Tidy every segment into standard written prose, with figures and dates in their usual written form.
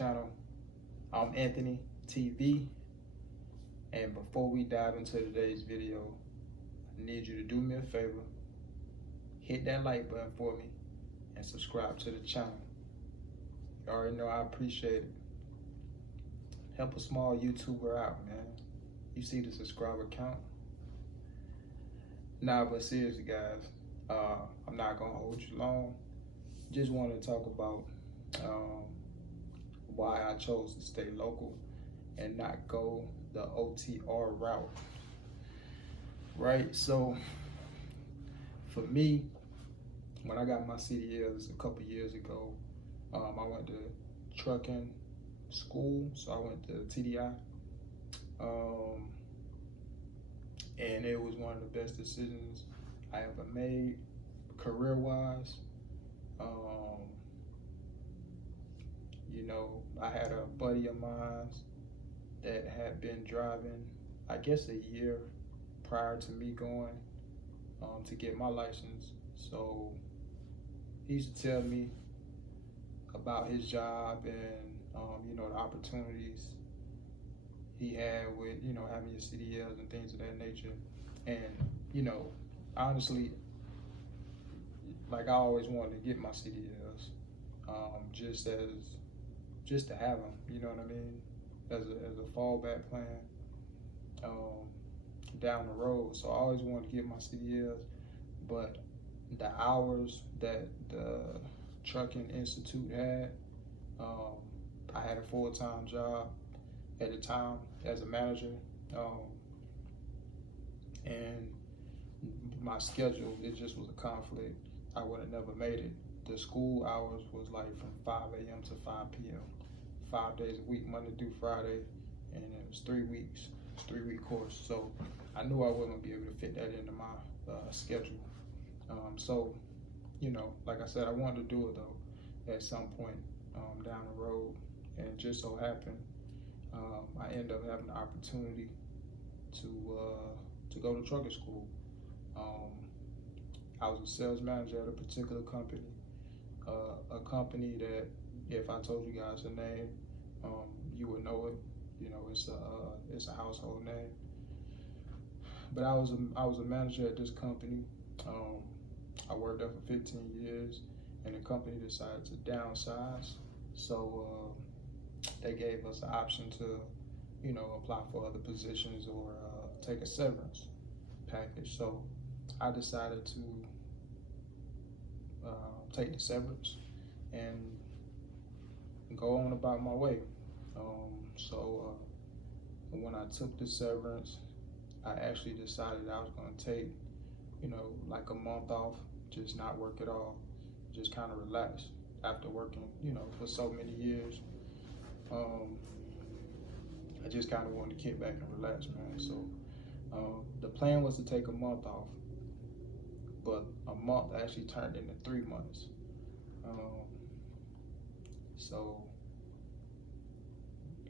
channel. I'm Anthony TV, and before we dive into today's video, I need you to do me a favor, hit that like button for me, and subscribe to the channel. You already know I appreciate it. Help a small YouTuber out, man. You see the subscriber count? Nah, but seriously, guys, I'm not gonna hold you long. Just want to talk about why I chose to stay local and not go the OTR route. Right? So, for me, when I got my CDLs a couple years ago, I went to trucking school, so I went to TDI. And it was one of the best decisions I ever made, career-wise. You know, I had a buddy of mine that had been driving, I guess, a year prior to me going to get my license. So he used to tell me about his job and, you know, the opportunities he had with, you know, having your CDLs and things of that nature. And, you know, honestly, like, I always wanted to get my CDLs, just to have them, you know what I mean, as a fallback plan down the road. So I always wanted to get my CDLs, but the hours that the Trucking Institute had, I had a full-time job at the time as a manager, and my schedule, it just was a conflict. I would have never made it. The school hours was like from 5 a.m. to 5 p.m., 5 days a week, Monday through Friday, and it was 3 weeks. It's a 3-week course. So I knew I wasn't gonna be able to fit that into my schedule. So, you know, like I said, I wanted to do it though at some point down the road, and it just so happened I ended up having the opportunity to go to trucking school. I was a sales manager at a particular company, a company that, if I told you guys the name, you would know it. You know, it's a household name. But I was a manager at this company. I worked there for 15 years, and the company decided to downsize. So they gave us the option to, you know, apply for other positions or take a severance package. So I decided to take the severance and go on about my way. So when I took the severance, I actually decided I was going to take, you know, like a month off, just not work at all, just kind of relax after working, you know, for so many years. I just kind of wanted to kick back and relax, man. So the plan was to take a month off, but a month actually turned into 3 months. So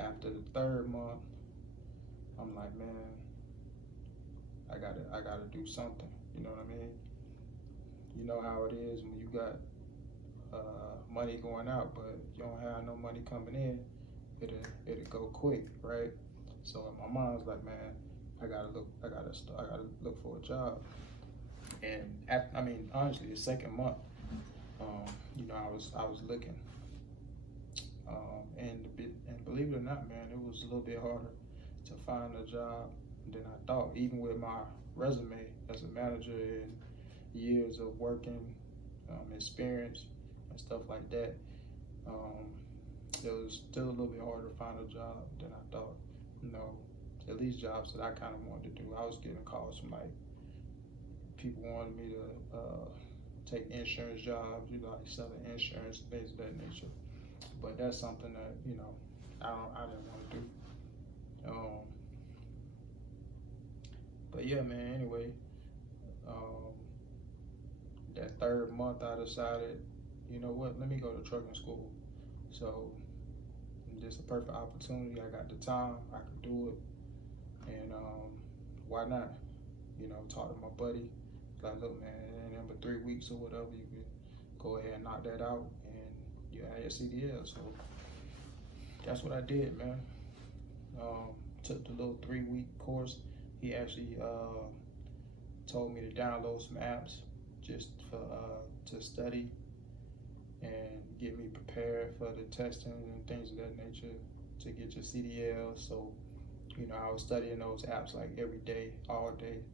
after the 3rd month, I'm like, man, I gotta do something. You know what I mean? You know how it is when you got money going out, but you don't have no money coming in. It'll go quick, right? So in my mind, I was like, man, I gotta look for a job. And honestly, the 2nd month, you know, I was looking, and believe it or not, man, it was a little bit harder to find a job than I thought. Even with my resume as a manager and years of working experience and stuff like that, it was still a little bit harder to find a job than I thought. You know, at least jobs that I kind of wanted to do. I was getting calls from, like, people wanted me to take insurance jobs, you know, like selling insurance, things of that nature. But that's something that, you know, I didn't want to do. But yeah, man, anyway, that 3rd month I decided, you know what, let me go to trucking school. So just a perfect opportunity. I got the time, I could do it, and why not? You know, talk to my buddy. Like, look, man, it ain't but 3 weeks or whatever. You could go ahead and knock that out, and you have your CDL. So that's what I did, man. Took the little 3-week course. He actually told me to download some apps just for to study and get me prepared for the testing and things of that nature to get your CDL. So, you know, I was studying those apps like every day, all day,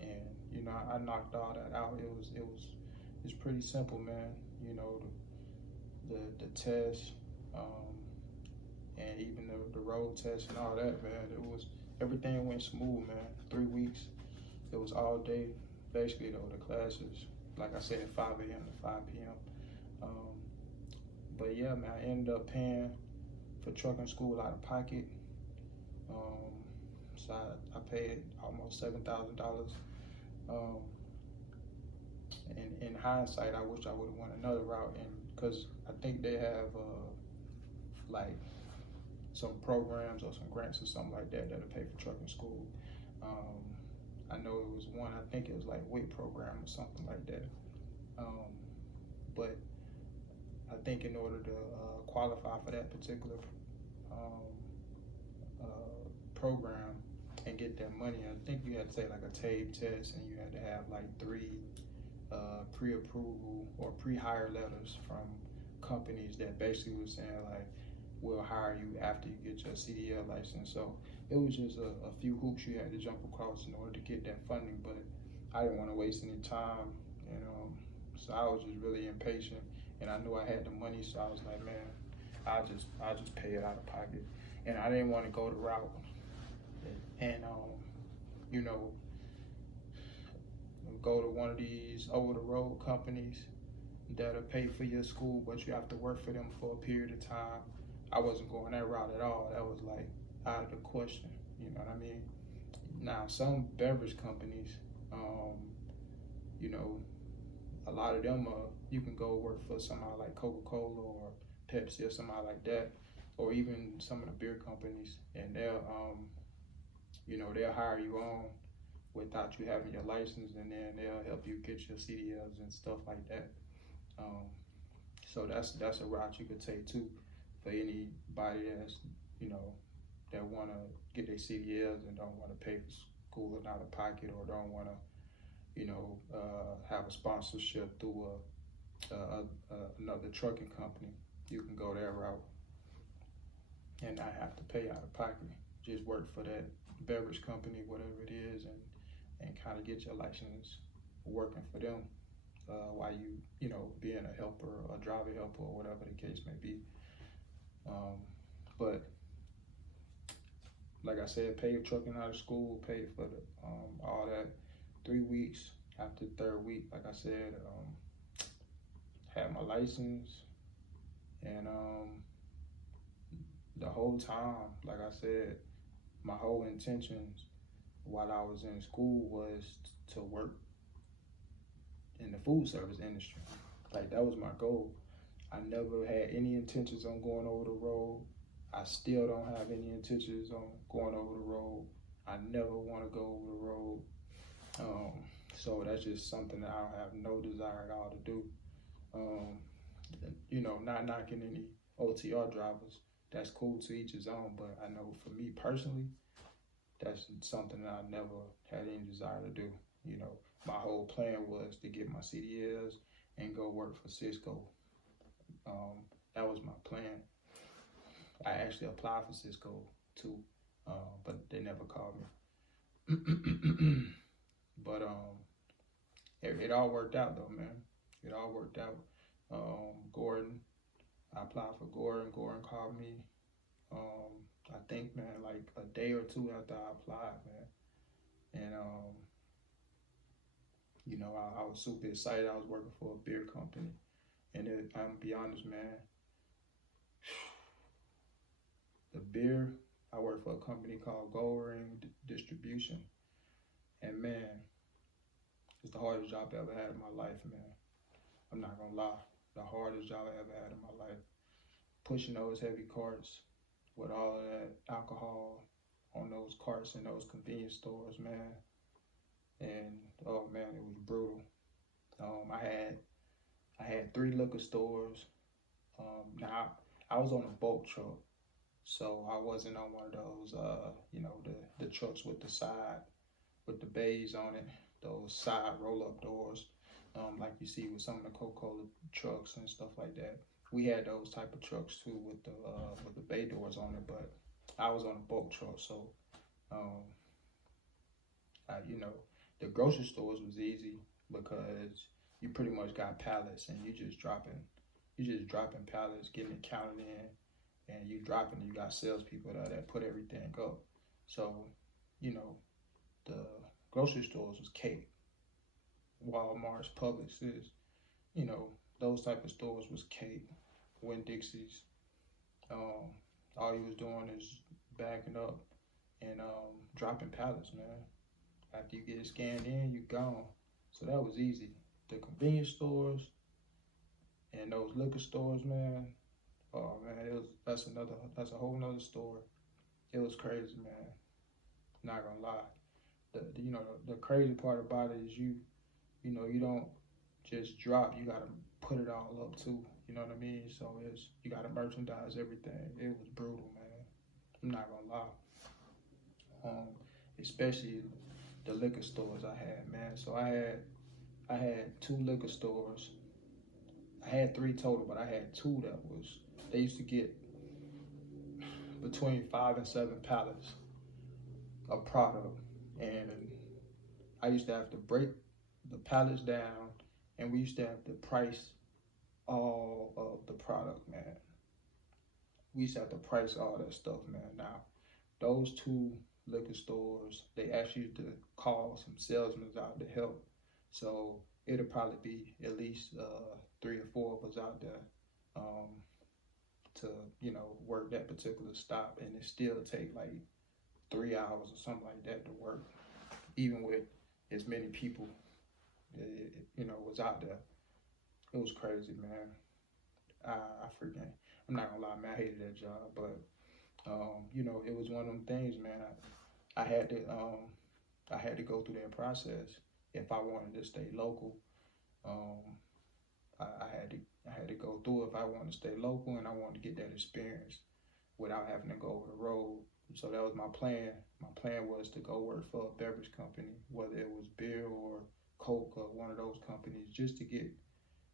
and you know, I knocked all that out. It's pretty simple, man. You know, the test, and even the road test and all that, man. Everything went smooth, man. 3 weeks. It was all day. Basically, though, the classes, like I said, 5 a.m. to 5 p.m. But yeah, man, I ended up paying for trucking school out of pocket. So I paid almost $7,000. In hindsight, I wish I would have went another route, and because I think they have like some programs or some grants or something like that that'll pay for trucking school. I know it was one, I think it was like WIC program or something like that. But I think in order to qualify for that particular program and get that money, I think you had to take like a TABE test, and you had to have like 3 pre-approval or pre-hire letters from companies that basically was saying like, we'll hire you after you get your CDL license. So it was just a few hoops you had to jump across in order to get that funding, but I didn't want to waste any time, and so I was just really impatient, and I knew I had the money, so I was like, man, I'll just pay it out of pocket. And I didn't want to go the route and you know, go to one of these over-the-road companies that'll pay for your school, but you have to work for them for a period of time. I wasn't going that route at all. That was like out of the question, you know what I mean? Now, some beverage companies, you know, a lot of them, you can go work for somebody like Coca-Cola or Pepsi or somebody like that, or even some of the beer companies, and they'll, you know, they'll hire you on without you having your license, and then they'll help you get your CDLs and stuff like that. So that's a route you could take too, for anybody that's, you know, that want to get their CDLs and don't want to pay for school out of pocket, or don't want to, you know, have a sponsorship through another trucking company. You can go that route and not have to pay out of pocket. Just work for that beverage company, whatever it is, and kind of get your license working for them while you know, being a helper, a driver helper, or whatever the case may be. But like I said, paid trucking out of school, paid for the, all that. 3 weeks. After the 3rd week, like I said, had my license, and the whole time, like I said, my whole intentions while I was in school was to work in the food service industry. Like, that was my goal. I never had any intentions on going over the road. I still don't have any intentions on going over the road. I never want to go over the road. So that's just something that I don't have no desire at all to do. You know, not knocking any OTR drivers. That's cool, to each his own, but I know for me personally, that's something that I never had any desire to do. You know, my whole plan was to get my CDLs and go work for Cisco. That was my plan. I actually applied for Cisco too, but they never called me. But it all worked out though, man. It all worked out. Gordon, I applied for Gordon. Gordon called me. I think, man, like a day or two after I applied, man. And you know, I was super excited. I was working for a beer company, and I'm gonna be honest, man. The beer, I work for a company called Gold Ring Distribution, and man, it's the hardest job I ever had in my life, man. I'm not gonna lie, the hardest job I ever had in my life. Pushing those heavy carts with all of that alcohol on those carts in those convenience stores, man. And oh man, it was brutal. I had 3 liquor stores. Now I was on a bulk truck, so I wasn't on one of those, the trucks with the side, with the bays on it, those side roll-up doors, like you see with some of the Coca-Cola trucks and stuff like that. We had those type of trucks too with the bay doors on it, but I was on a bulk truck, so um, the grocery stores was easy because you pretty much got pallets and you just dropping pallets, getting it counted in, and you dropping. You got salespeople that put everything up. So, the grocery stores was cake. Walmart's, Publix is, you know, those type of stores was cake. Winn-Dixie's. All you was doing is backing up and dropping pallets, man. After you get it scanned in, you gone. So that was easy. The convenience stores and those liquor stores, man. Oh man, that's a whole nother story. It was crazy, man. Not gonna lie. The crazy part about it is you don't just drop. You gotta put it all up too. You know what I mean? So you gotta merchandise everything. It was brutal, man. I'm not gonna lie. Especially the liquor stores I had, man. So I had 2 liquor stores. I had 3 total, but I had 2 they used to get between 5 and 7 pallets of product, and I used to have to break the pallets down, and we used to have to price all of the product, man. We used to have to price all that stuff, man. Now, those 2 liquor stores, they actually used to call some salesmen out to help. So it'll probably be at least 3 or 4 of us out there to work that particular stop, and it still take like 3 hours or something like that to work, even with as many people was out there. It was crazy, man. I forget. I'm not gonna lie, man. I hated that job, but it was one of them things, man. I had to go through that process if I wanted to stay local. I had to go through it if I wanted to stay local, and I wanted to get that experience without having to go over the road. So that was my plan. My plan was to go work for a beverage company, whether it was beer or Coke or one of those companies, just to get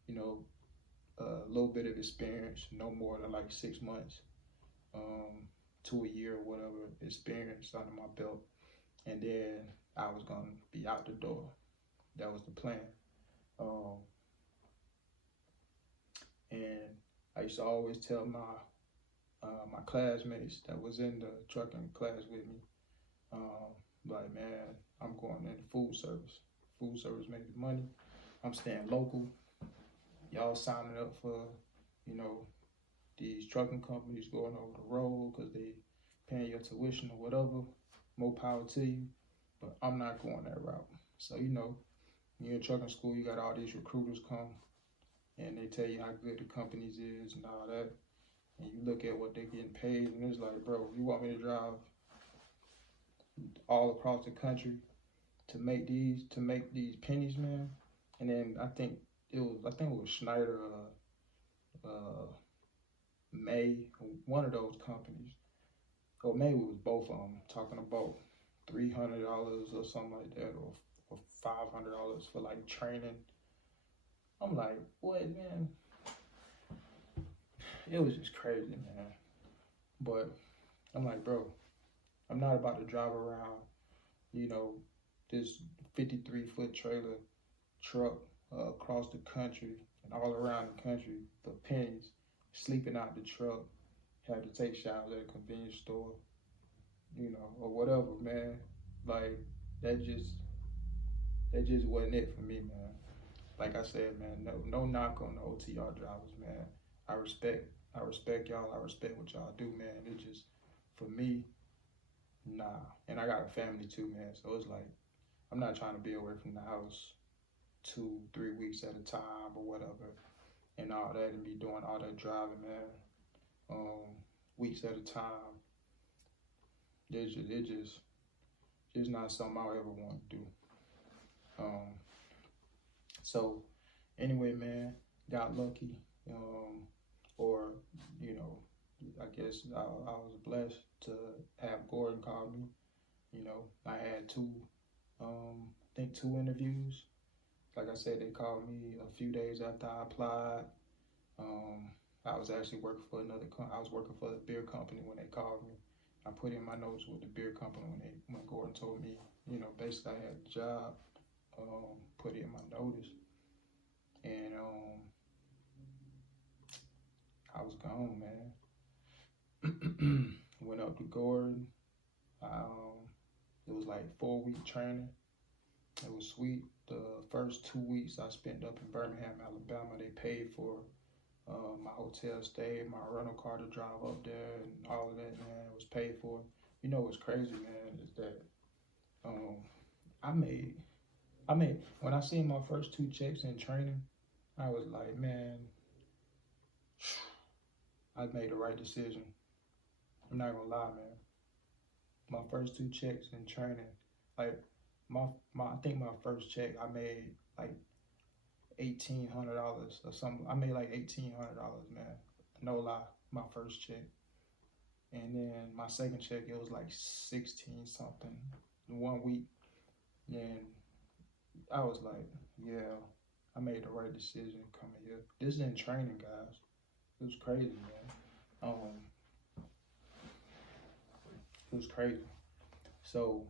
a little bit of experience, no more than like 6 months to a year or whatever experience under my belt, and then I was gonna be out the door. That was the plan. And I used to always tell my classmates that was in the trucking class with me, like, man, I'm going into food service. Food service makes money. I'm staying local. Y'all signing up for, these trucking companies going over the road because they paying your tuition or whatever. More power to you. But I'm not going that route. So, you're in trucking school, you got all these recruiters come and they tell you how good the companies is and all that. And you look at what they're getting paid, and it's like, bro, you want me to drive all across the country to make these pennies, man? And then I think it was Schneider, May, one of those companies, or maybe it was both of them, talking about $300 or something like that, or $500 for like training. I'm like, what, man? It was just crazy, man. But I'm like, bro, I'm not about to drive around, this 53-foot trailer truck across the country and all around the country for pennies, sleeping out the truck, had to take showers at a convenience store, or whatever, man. Like, that just wasn't it for me, man. Like I said, man, no knock on the OTR drivers, man. I respect y'all. I respect what y'all do, man. It just, for me, nah. And I got a family too, man. So it's like, I'm not trying to be away from the house 2-3 weeks at a time or whatever and all that, and be doing all that driving, man. Weeks at a time. It just not something I ever want to do. So anyway, man, got lucky, or I guess I was blessed to have Gordon call me. I had I think two interviews. Like I said, they called me a few days after I applied. Um, I was actually working for I was working for the beer company when they called me. I put in my notes with the beer company when Gordon told me, basically I had a job. Put in my notice, and I was gone, man. Went up to Gordon. It was like 4 week training. It was sweet. The first 2 weeks I spent up in Birmingham, Alabama. They paid for my hotel stay, my rental car to drive up there, and all of that, man. It was paid for. What's crazy, man, is that um, I made, when I seen my first two checks in training, I was like, man, I made the right decision. I'm not gonna lie, man. My first two checks in training, like I think my first check I made like $1,800 or something. I made like $1,800, man. No lie, my first check. And then my second check, it was like 16 something 1 week. And I was like, yeah, I made the right decision coming here. This is in training, guys. It was crazy, man. It was crazy. So,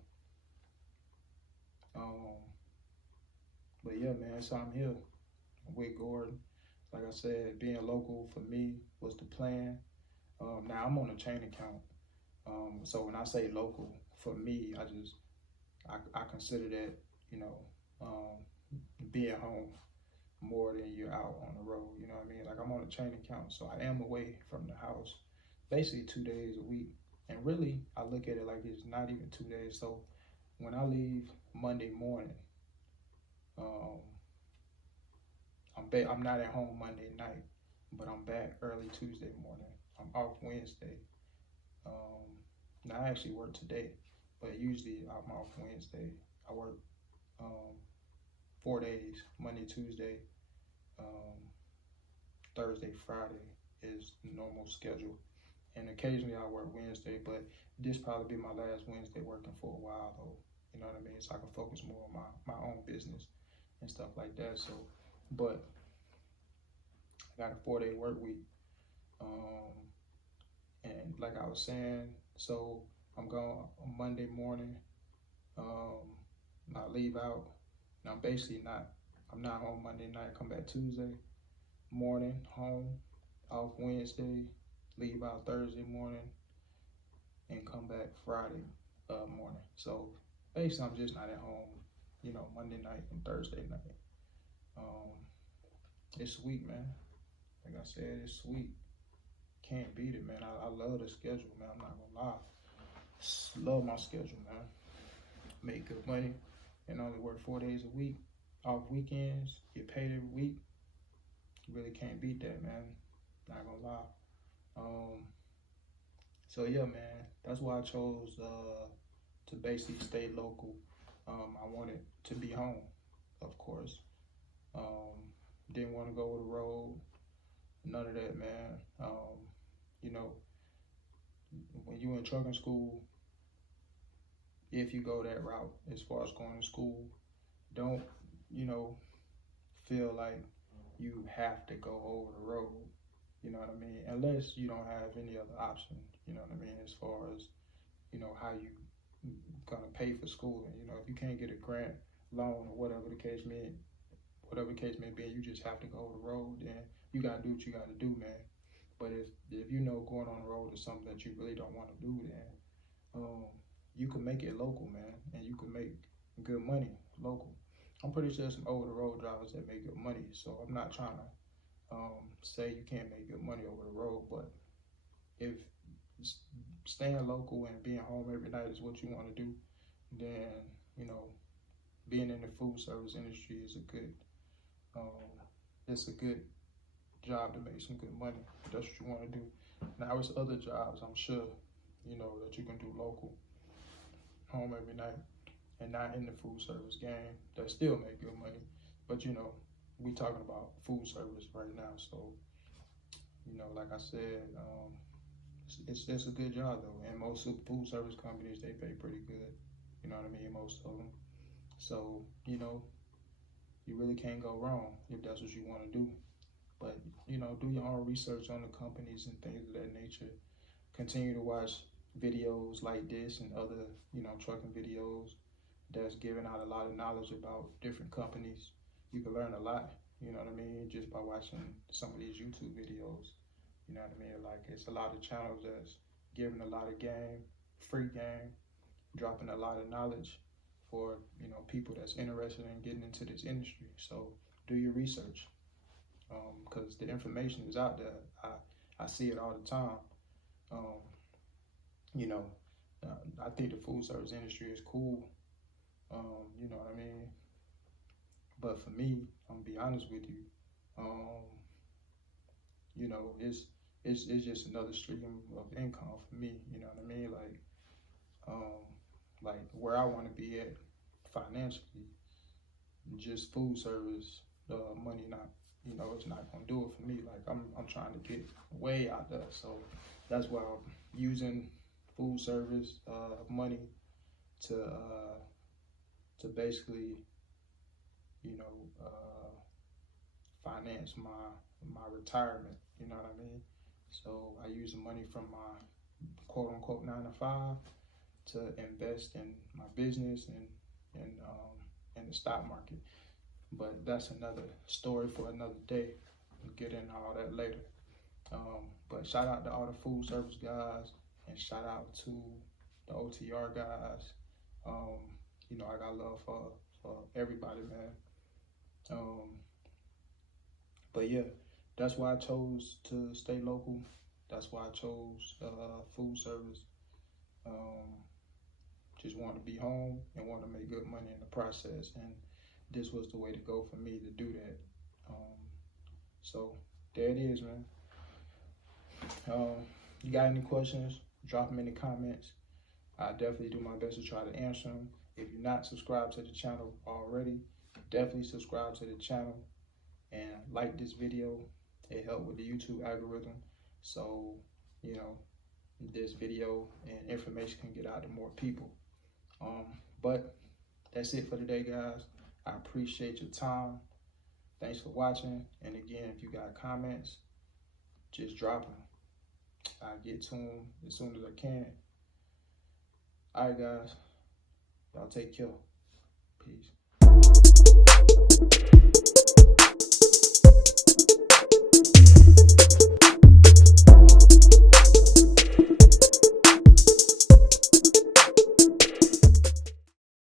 but yeah, man, so I'm here with Gordon. Like I said, being local for me was the plan. Now I'm on a chain account. So when I say local, for me, I consider that, being home more than you're out on the road. You know what I mean? Like I'm on a chain account, so I am away from the house basically 2 days a week. And really, I look at it like it's not even 2 days. So when I leave Monday morning, um, I'm not at home Monday night, but I'm back early Tuesday morning. I'm off Wednesday. Now I actually work today, but usually I'm off Wednesday. I work um, 4 days, Monday, Tuesday, um, Thursday, Friday is the normal schedule. And occasionally I work Wednesday, but this probably be my last Wednesday working for a while though. You know what I mean? So I can focus more on my own business and stuff like that. So, but I got a 4 day work week. And like I was saying, so I'm going on Monday morning. I leave out. And I'm not home Monday night, come back Tuesday morning, home, off Wednesday, leave out Thursday morning, and come back Friday morning. So basically, I'm just not at home, Monday night and Thursday night. It's sweet, man. Like I said, it's sweet. Can't beat it, man. I love the schedule, man. I'm not gonna lie. Love my schedule, man. Make good money and only work 4 days a week. Off weekends, get paid every week. You really can't beat that, man. Not gonna lie. So yeah, man. That's why I chose to basically stay local. I wanted to be home, of course. Didn't want to go to the road. None of that, man. When you in trucking school, if you go that route as far as going to school, don't, feel like you have to go over the road. You know what I mean? Unless you don't have any other option, you know what I mean, as far as, how you gonna pay for schooling. If you can't get a grant, loan, or whatever the case may be, you just have to go over the road, then you gotta do what you gotta do, man. But if going on the road is something that you really don't want to do, then you can make it local, man, and you can make good money local. I'm pretty sure there's some over the road drivers that make good money, so I'm not trying to say you can't make good money over the road, but if staying local and being home every night is what you want to do, then being in the food service industry is it's a good job to make some good money. If that's what you want to do. Now, there's other jobs I'm sure that you can do local, home every night, and not in the food service game that still make good money. But we talking about food service right now, so like I said, It's a good job though, and most food service companies, they pay pretty good. You know what I mean? Most of them. So you know, you really can't go wrong if that's what you want to do. But you know, do your own research on the companies and things of that nature. Continue to watch videos like this and other, you know, trucking videos that's giving out a lot of knowledge about different companies. You can learn a lot, you know what I mean, just by watching some of these YouTube videos. You know what I mean? Like, it's a lot of channels that's giving a lot of game, free game, dropping a lot of knowledge for, you know, people that's interested in getting into this industry. So do your research, because the information is out there. I see it all the time. Um, you know, I think the food service industry is cool. You know what I mean? But for me, I'm gonna be honest with you. Um, you know, it's just another stream of income for me. You know what I mean? Like where I want to be at financially, just food service money not, you know, it's not gonna do it for me. Like I'm trying to get way out there, so that's why I'm using food service money to basically, you know, finance my retirement. You know what I mean? So I use the money from my quote unquote 9 to 5 to invest in my business and the stock market. But that's another story for another day. We'll get into all that later. But shout out to all the food service guys, and shout out to the OTR guys. You know, I got love for everybody, man. But yeah, that's why I chose to stay local. That's why I chose food service. Just want to be home and want to make good money in the process, and this was the way to go for me to do that. So there it is, man. You got any questions? Drop them in the comments. I definitely do my best to try to answer them. If you're not subscribed to the channel already, definitely subscribe to the channel and like this video. It helped with the YouTube algorithm, so you know this video and information can get out to more people. But that's it for today, guys. I appreciate your time. Thanks for watching. And again, if you got comments, just drop them. I'll get to them as soon as I can. All right, guys. Y'all take care. Peace.